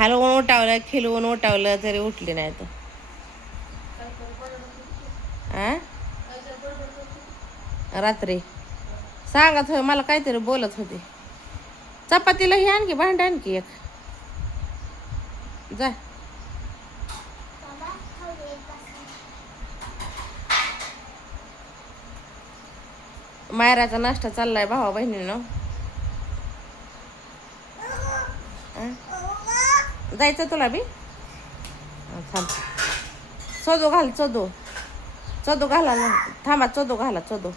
हलवून उठावलं खिलवून उठावलं तरी उठली नाही तर रात्री सांगत होय मला काहीतरी बोलत होते. चपातीला ही आणखी भांड आणखी एक जा. मायराचा नाश्ता चाललाय भावा बहिणीनं. जायचं तुला बी थांब. चोदो घाल चोदो चोदो घाला ना थांबा चोदो घाला चोदो.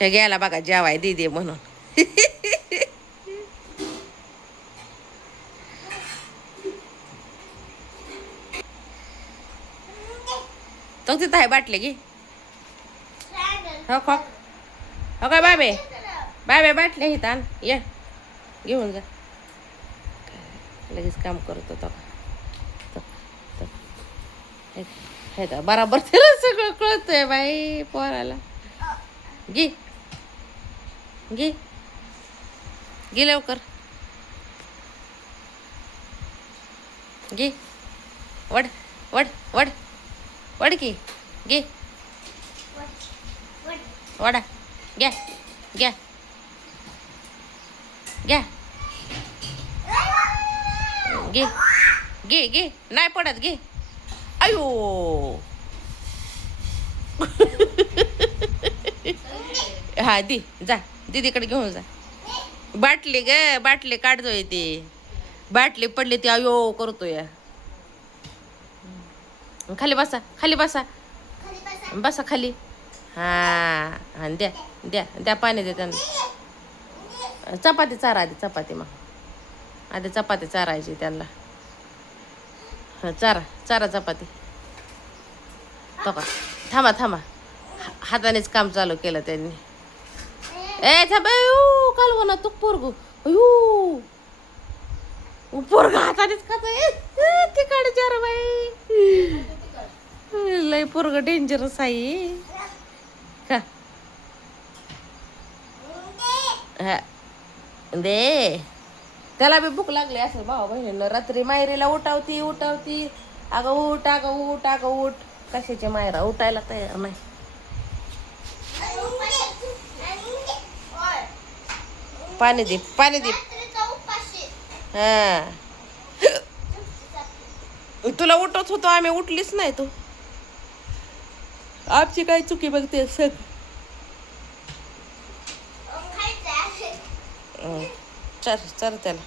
हे गेला बघा जेवाय दीदी म्हणून. तो तिथं आहे बाटले घे. हो खो हो काय बाबे बाबे बाटले ही ताण ये घेऊन जा. लगेच काम करतो तो हे का बराबर त्याला सगळं कळतंय बाई पोराला. घे घे घे लवकर घे. वड वड वड वड की घे वडा घ्या घ्या घ्या घे घे घे नाही पडत घे. अयो हा दी जा दीदीकडे घेऊन जा. बाटली ग बाटली काढतोय ती बाटली पडली ती अयो करतोय. खाली बसा खाली बसा बसा खाली. हा द्या द्या द्या पाणी दे त्यांना. चपाती चारा आधी चपाती मग आधी चपाती चारायची त्यांना. चारा चारा चपाती. तो का थांबा थांबा हातानेच काम चालू केलं त्यांनी. ए थांब कालव ना तू पोरगू अयो पोरग हातानेच खात तिकडे चार बाई. लय पोरग डेंजरस आहे का. हा दे त्याला बी भूक लागली असेल भावा बहिणीनं. रात्री मायरीला उठावती उठावती अगं उठ अगं उठ अगं उठ. कशाची मायरा उठायला तयार नाही. पाणी दे पाणी दे. हा तुला उठवत होतो आम्ही उठलीच नाही तू. आमची काय चुकी बघते सग. चल चल त्याला.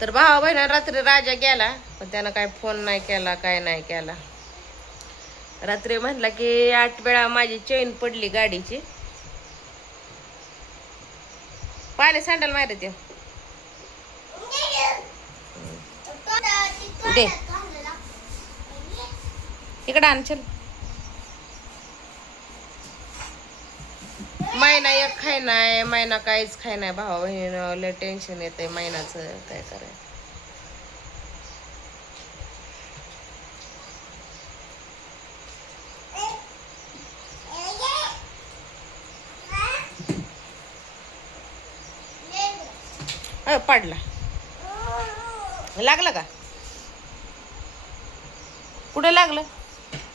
तर भावा बहिणा रात्री राजा गेला पण त्यानं काय फोन नाही केला काय नाही केला. रात्री म्हणला की 8 वेळा माझी चेन पडली गाडीची. पाणी सँडल मारे ते दे इकडं आण चल. महिना एक खाय नाही महिना काहीच खाय नाही भावा बहिणीनं. लय टेन्शन येतंय महिन्याचं काय करायचं. पडला लागलं का कुठे लागलं.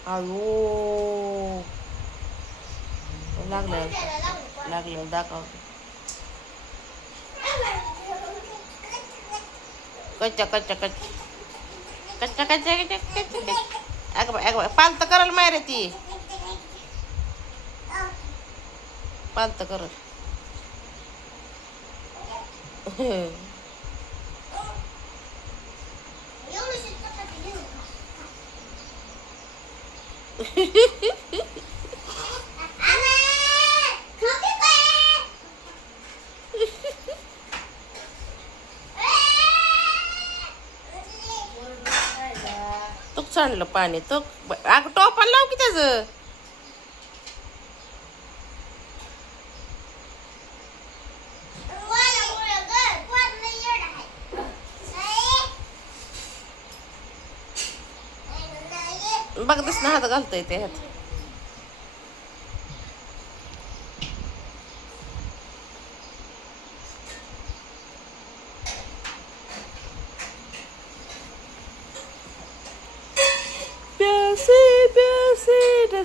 अयो लागलं लागलं दाखव. कच्चा कच्चा कच्चा कच्चा कच्चा कच्चा अगं बाय अगं बाय पालत करल मायरे ती पालत करल. तूक सांडलं पाणी तो अगं टोपाला लाव की त्याचं. बघ दिस ना हात घालतोय ते ह्यात.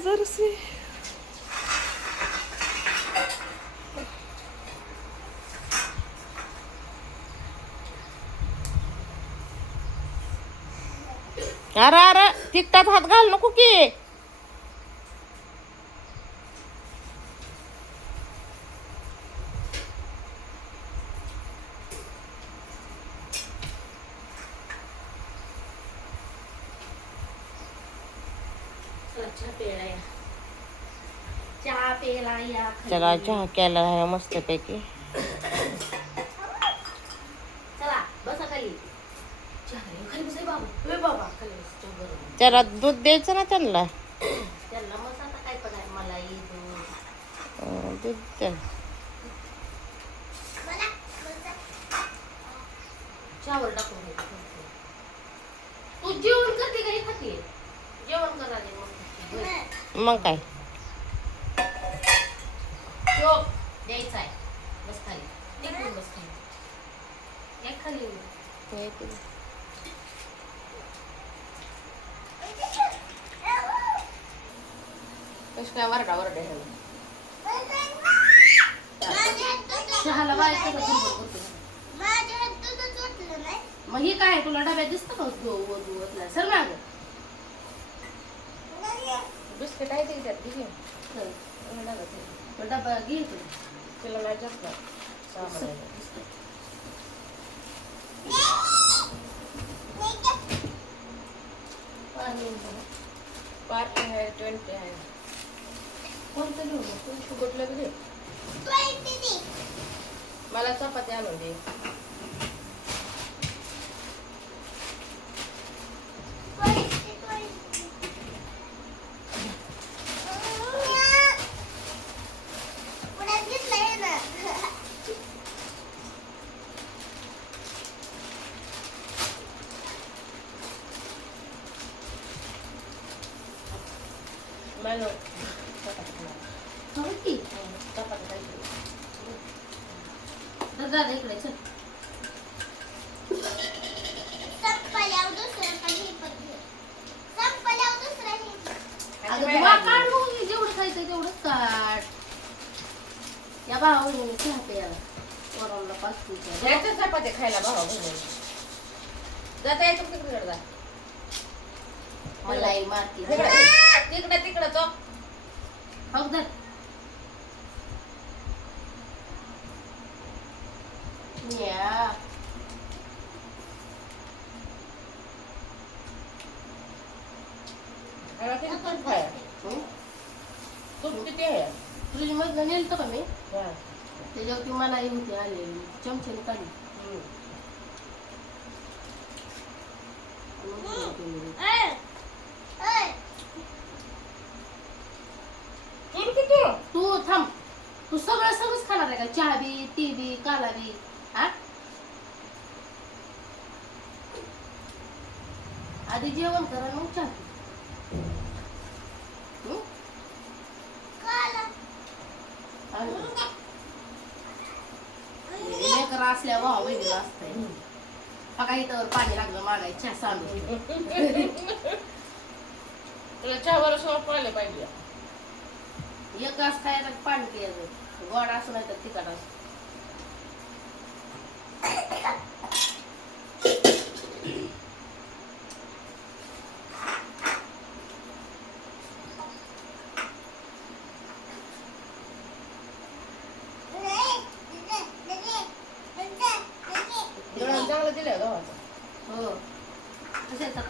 जरसे अरे अरे तिकटात हात घाल नको की चहा प्यायला या चला चहा केला आहे मस्त पैकी चला बसा खाली खाली बसा बाबा बाबा खाली बस चहा बरोबर जरा दूध द्यायचं ना त्यांना त्यांना मस्त आता काय पण आहे मलाई दूध दूध द्या चहावर टाकून घ्यायचं तू जेवण करते का हे खाते जेवण करा मग काय चोप द्यायचा आहे बस खाली निघून बस खाली एक खाली कशी काय वरडा वरडा चहाला बारीक कसं करतो मग ही काय तुला डब्यात दिसतं का ओतला सर ना गं बिस्किट आहे ते त्यात घे डबा घे तू तिला नाही टाकणार सामान आहे. पार्टी आहे 20 आहे कोणतं घेऊ तू कुठलं घे मला चपाती आणून दे मला चपाती दादा इकडे चल काढू जेवढं खायचं तेवढंच काढ या भावाने चहा प्यायला वराला पाच याच्या चपाती खायला भावा जाता येतो तिकडे जा मलाई मारती तिकडे तिकडे तो हो दर या तूप किती आहे फ्रीज मधलं नेलतं का मी त्याच्यावरती मलाई होती आलेली चमच्याने काढली तू थांब तू सगळं सगळंच खाणार आहे का चहा बी ती बी काला बी हा आधी जेवण करा मग चहा लेकर असल्या भाऊ बहिणीला असतंय बघा इथं पाणी लागलं मागाय चहा सांडू तुला चहा बरोबर पाहिलं पाहिजे एक घास खायला पाणी प्यायचं गोड असं नाही तर तिखट असं चांगलं दिलं गव्हाचं हो कशाचं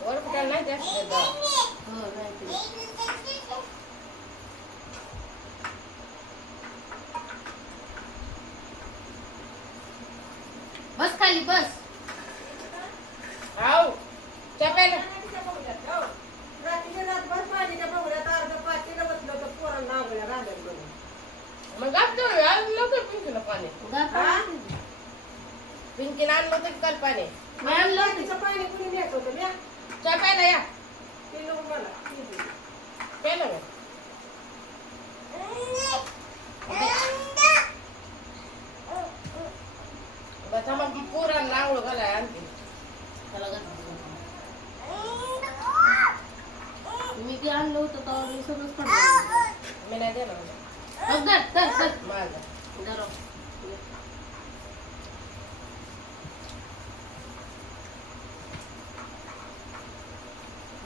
वर कुठाला नाही जास्त देत हो नाही बस खाली बस हाव चपायला मग आपलं लवकर पिंकीला पाणी पिंकीला आणलं तर काल पाणी चहा प्यायला या प्यायला का थांबा पोरांना आंघोळ घालाय आणखी त्याला कधी आणलं होतं तेव्हा मी सगळंच पडलं. मी नाही देणार माझं माझा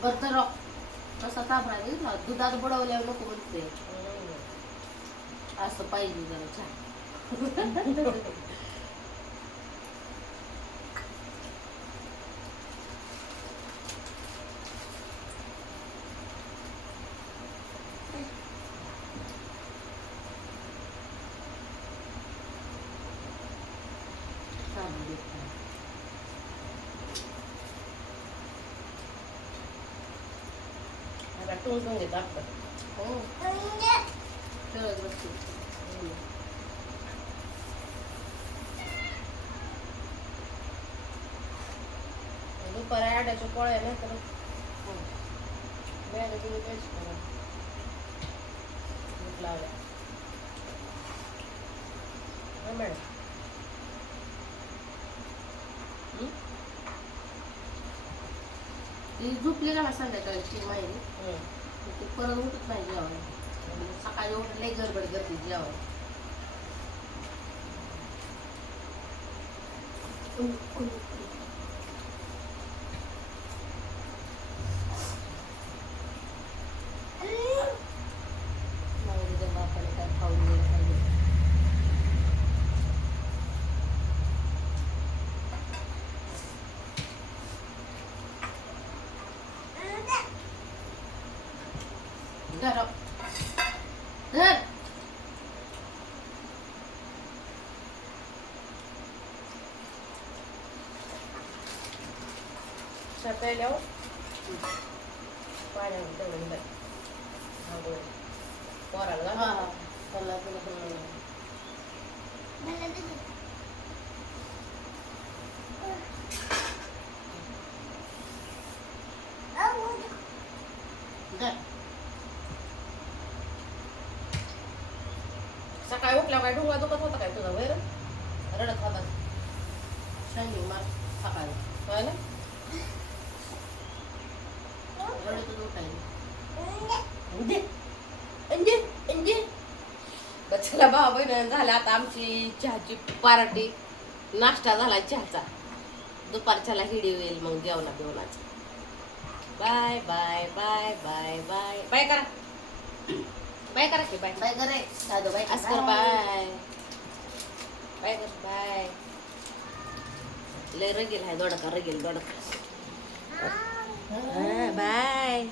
बरं कसा तापडा ना दुधात बुडवल्यावर नको म्हणते असं पाहिजे जरा छान. टोचून घेत आपण हो खेळत बसते. दुपारी आड्याच्या पोळ्या नाही तर बॅग तुम्ही पैसे करा भूक लावल्या हा मॅडम. ती झोपली का ना संध्याकाळची माहिती ते परत उठत नाही जेवायला. सकाळी उठून लई गडबड करते जेवायला. माहिती बापाने काय खाऊन गेलं पाहिजे. धर धर पेल्यावर पाण्यावर तेवढं पोराला हा हा त्याला तुला धर. सकाळी उठल्या काय ढुंगा दुखत होता काय तुझा वैर रडत होता शायनिंग मार सकाळी होय ना रडतच उठायला. चला भाऊ बहिण झाला आता आमची चहाची पार्टी. नाश्ता झाला चहाचा. दुपारच्याला हिडी होईल मग जेवणा बिवणाचा. Bye bye bye bye bye bye करा बाय करा की बाय बाय करे दादू बाय अस्कर बाय बाय कर बाय. लय रगेल आहे दोडका रगेल दोडका. बाय